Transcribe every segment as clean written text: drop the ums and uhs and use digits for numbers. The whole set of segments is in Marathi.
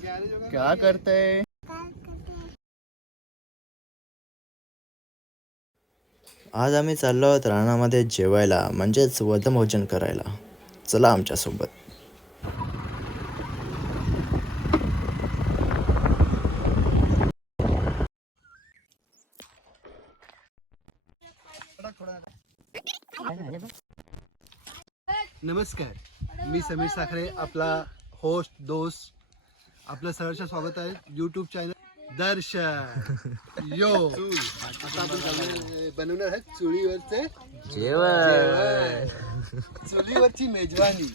क्या करते? आज आम्ही चाललो आहोत रानामध्ये जेवायला, म्हणजेच वनभोजन करायला. चला आमच्यासोबत. नमस्कार, मी समीर साखरे, आपला होस्ट दोस्त. आपलं सहर्ष स्वागत आहे यूट्यूब चॅनल दर्शन यो. आता आपण बनवणार आहे चुलीवरचे जेवण, चुलीवरची मेजवानी.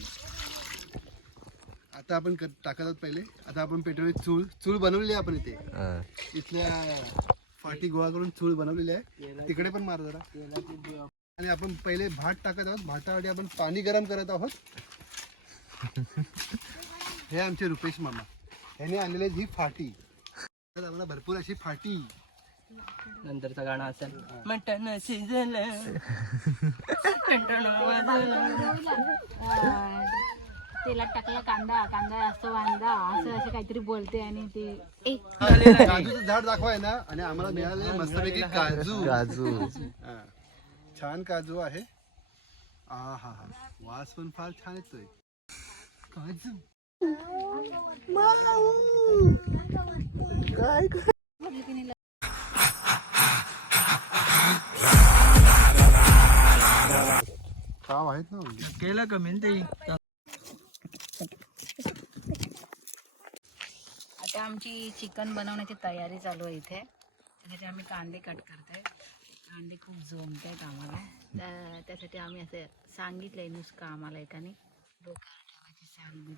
आता आपण टाकत आहोत पहिले. आता आपण पेटवली चूल बनवलेली आहे आपण इथे. इथल्या फाटी गोळा करून चूल बनवलेली आहे. तिकडे पण मार जरा. आणि आपण पहिले भात टाकत आहोत. भातासाठी आपण पाणी गरम करत आहोत. हे आमचे रुपेश मामा, ह्याने आणलेली ही फाटी. आम्हाला भरपूर अशी फाटी. नंतरचं गाणं असेल मटण शिजलं तेलात टाकला कांदा, कांदा असतो वांदा, असं असे काहीतरी बोलते. आणि ते काजूचं झाड दाखवाय ना. आणि आम्हाला मिळाले मस्तपैकी काजू. छान काजू आहे. हा हा, वास पण फार छान येतोय. काजू काय काव आहेत ना. केलं कमी ते. आता आमची चिकन बनवण्याची तयारी चालू आहे इथे. त्यासाठी आम्ही कांदे कट करतोय. कांदे खूप जमत आहेत आम्हाला. त्यासाठी आम्ही असं सांगितलंय नुसतं आम्हाला एकाने डोक्याला ठेवायची सांगितली.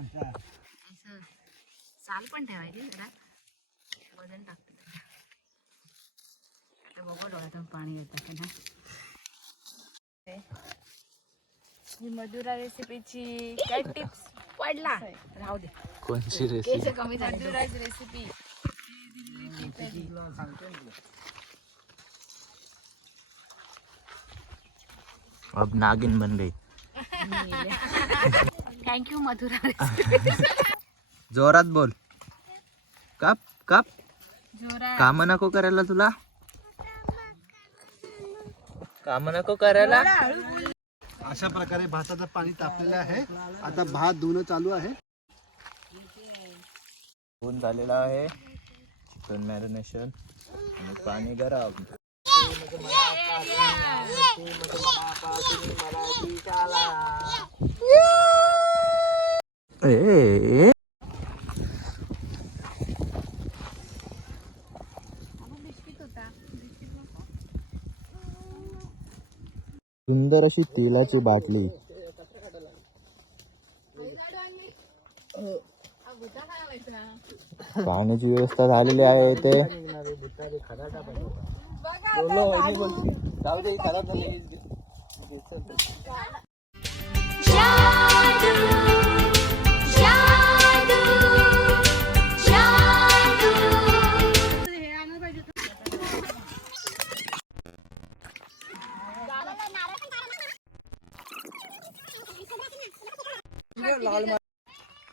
असं साल पण ठेवायची जरा वजन टाकते. आता बघा डोळ्यातून पाणी येतं ना. ही मधुरा रेसिपीची काय टिप्स पडला राहू दे. कोणची रेसिपी? केस कमी झाले. मधुराज रेसिपी अब नागिन बन गई. थँक्यू मधुरा. जोरात बोल. काप काप. जोरा काम नको करायला तुला. काम नको करायला. अशा प्रकारे भाताचं पाणी तापलेलं आहे. आता भात धुणं चालू आहे. होऊन झालेला आहे चिकन मॅरिनेशन आणि पाणी गरम. ए सुंदर अशी तेलाची बाटली. पाण्याची व्यवस्था झालेली आहे इथे.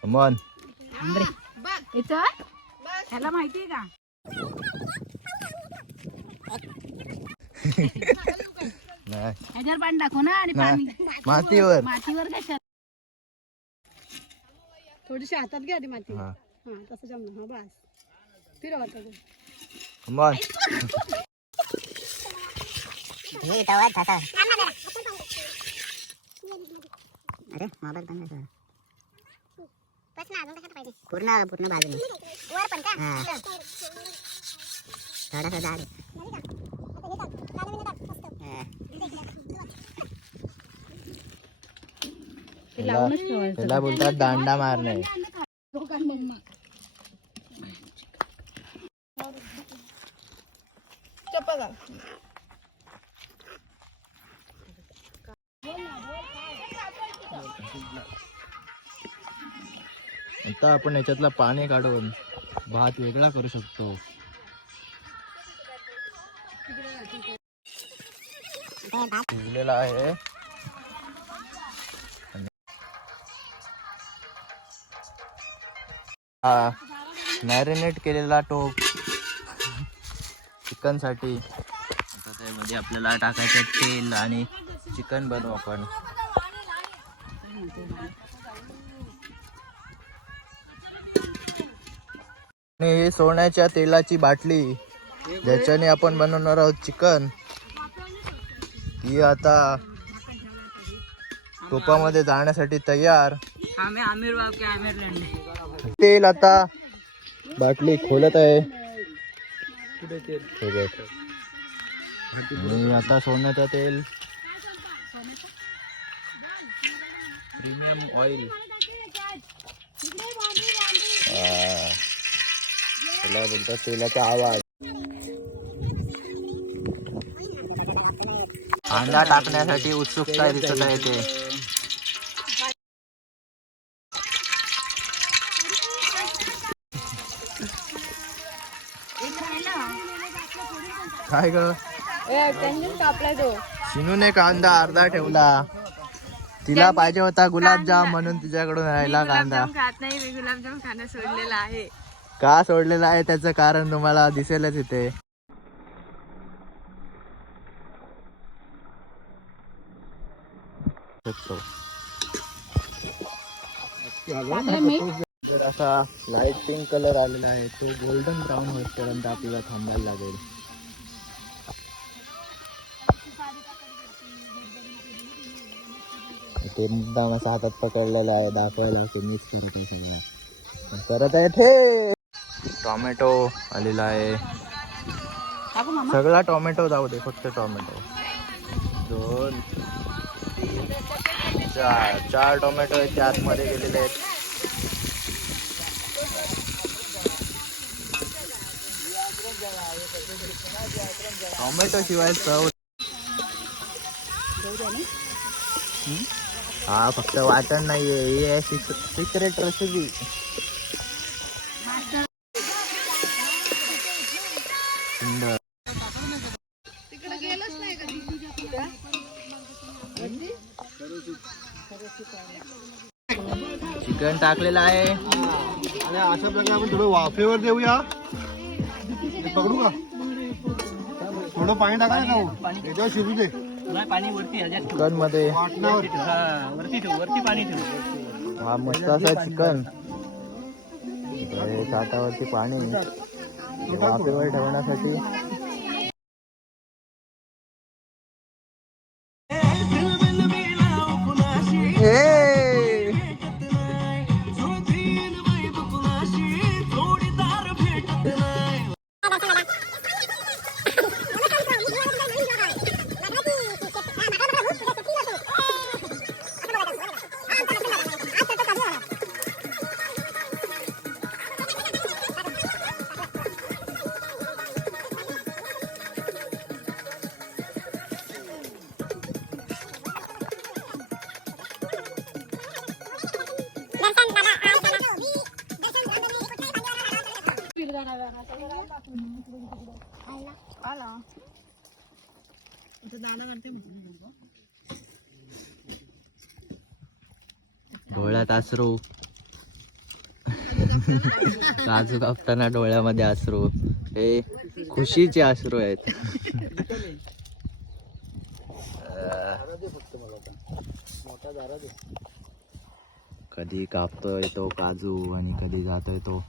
कमॉन. ह्याला माहितीये का? नाही ह्याच्यावर पाणी टाकू ना. आणि पाणी मातीवर. मातीवर कशा थोडीशी हातात घ्या आधी माती. हा तसं जमलं. हा बस फिरव आता. कमॉन. पूर्ण पूर्ण बाजूने वर पण का थोडासा झाड त्याला बोलतात दांडा मारणे. आता आपण याच्यातला पाणी काढून भात वेगळा करू शकतो. शिजलेला आहे. हा मॅरिनेट केलेला टोप चिकनसाठी. आता त्यामध्ये आपल्याला टाकायचं तेल आणि चिकन बनवू आपण. आणि ही सोन्याच्या तेलाची बाटली ज्याच्याने आपण बनवणार आहोत चिकन, ही आता टोपामध्ये जाण्यासाठी तयार. आम्ही आमिर बाब के आमिर लंडे. तेल आता बाटली खोलत आहे. आणि आता सोन्याचं तेल, प्रीमियम ऑइल. त्याला बोलतात तेलाचा आवाज. कांदा टाकण्यासाठी उत्सुकता दिसत आहे ते. काय ग कापलाय तो. शिनूने कांदा अर्धा ठेवला. तिला पाहिजे होता गुलाबजाम म्हणून तिच्याकडून राहिला कांदा. खात नाही मी, गुलाबजाम खाणं सोडलेला आहे. का सोडलेला आहे त्याचं कारण तुम्हाला दिसेलच इथे. असा लाईट पिंक कलर आलेला आहे, तो गोल्डन ब्राऊन होईपर्यंत आपल्याला थांबायला लागेल. ते मुद्दाम असा हातात पकडलेला आहे दाखवायला की मीच करत आहे सगळं. करत आहे ते. टोमॅटो आलेला आहे, सगळा टोमॅटो जाऊ दे, फक्त टोमॅटो. 2 3 4 टोमॅटो आहेत ते आतमध्ये गेलेले आहेत. टोमॅटो शिवाय चव. हा फक्त वाटण नाहीये, ही आहे सिक्रेट रेसिपी. सुंदर. चिकन टाकलेलं आहे आणि अशा प्रकारे आपण थोडं वाफेवर देऊया. ते पकडू का? थोडं पाणी टाका ना याच्यावर शिजू दे. पाणी वरती चिकन मध्ये. वाटणावर वरती ठेव, वरती पाणी ठेव. हा मस्त असं चिकन. ताटावरती पाणी वाफेवर ठेवण्यासाठी. डोळ्यात अश्रू. काजू कापताना डोळ्यामध्ये अश्रू. हे खुशीचे अश्रू आहेत. कधी कापतोय तो काजू आणि कधी जातोय तो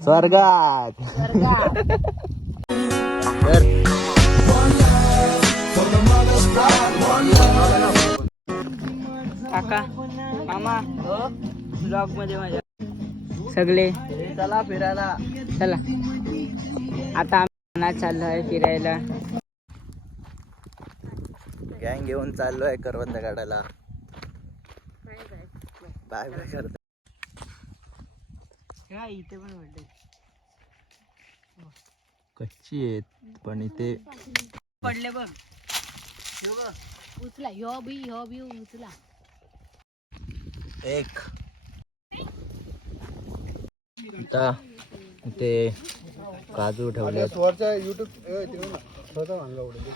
स्वर्गात. काका मामा ब्लॉग मध्ये माझ्या सगळे चला फिरायला. चला आता आम्ही चाललोय फिरायला. गँग घेऊन चाललोय करवंद काढायला. बाय बाय करतो. काय इथे पण वाटत कच्ची आहेत पण इथे पडले बघ. उचला ह्यो बी उचला. एक आता इथे काजू ठेवले. वरच्या युट्यूब स्वतः वांगा उडे.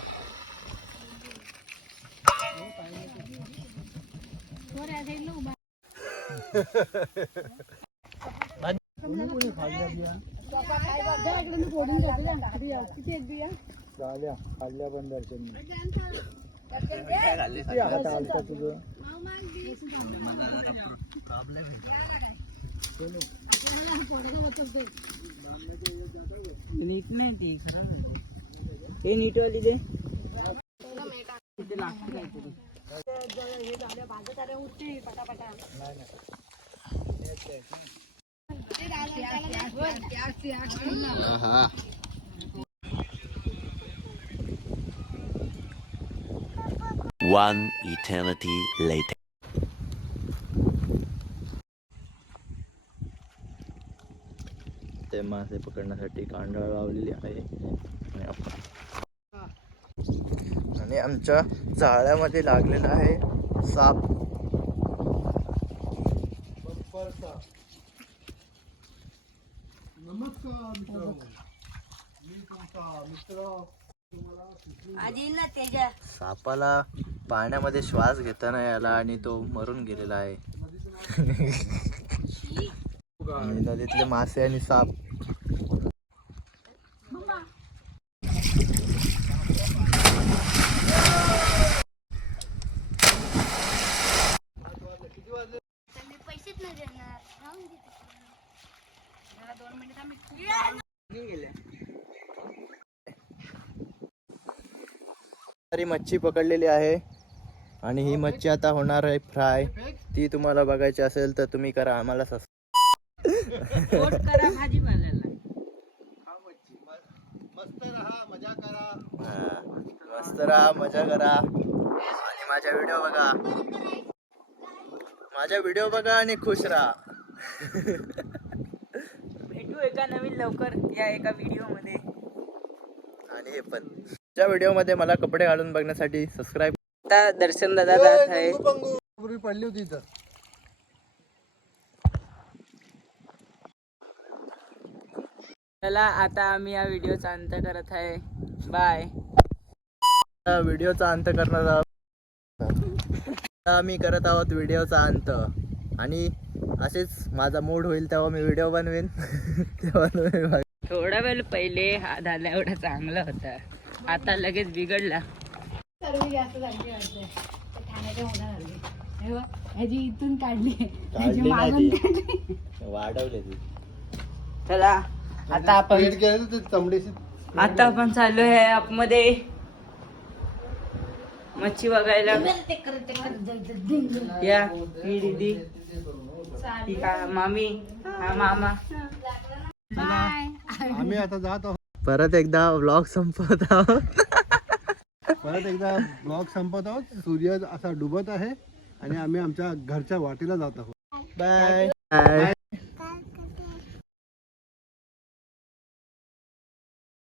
खाल्ल्या पण दर्शन तुझं नीट नाही ती खराब आहे. हे नीट वाली दे तिथे लागतं काहीतरी. हा One eternity later. ते मासे पकडण्यासाठी कांडळ लावलेली आहे आणि आमच्या जाळ्यामध्ये लागलेला आहे साप. नमस्कार मित्रांनो, मी तुमचा मित्र. सापाला पाण्यामध्ये श्वास घेता नाही आला आणि तो मरून गेलेला आहे. आणि नदीतले मासे आणि साप. तरी मच्छी पकडलेली आहे आणि ही मच्छी आता होणार आहे फ्राय. ती तुम्हाला बघायची असेल तर तुम्ही करा आम्हाला पोट करा भाजीपाल्याला. मस्त राहा, मजा करा. मस्त राहा, मजा करा आणि माझा व्हिडिओ बघा आणि खुश राहा. भेटू एका नवीन लवकर या एका व्हिडिओ मध्ये. आणि हे पण त्या व्हिडिओ मध्ये मला कपडे घालून बघण्यासाठी सबस्क्राईब. आता दर्शन दादा जात आहे. पूर्वी पडली होती इथं. चला आता आम्ही या व्हिडिओचा अंत करत आहे. बाय. व्हिडिओचा अंत करणार आहोत. आता आम्ही करत आहोत व्हिडिओचा अंत आणि असेच माझा मूड होईल तेव्हा मी व्हिडिओ बनवेन. तेव्हा तुम्ही बघा. थोडा वेळ पहिले हा झाला एवढा चांगला होता, आता लगेच बिघडला. इथून काढली वाढवले ती. चला आता आपण पेट गेलं तर ते तांबडेशी. आता आपण चाललो आहे आतमध्ये मच्छी बघायला. या ही दीदी, ही मामी, हा मामा. आम्ही आता जात आहोत. परत एकदा व्लॉग संपवत आहोत. सूर्य असा डुबत आहे आणि आम्ही आमच्या घरच्या वाटेला जात आहोत. बाय.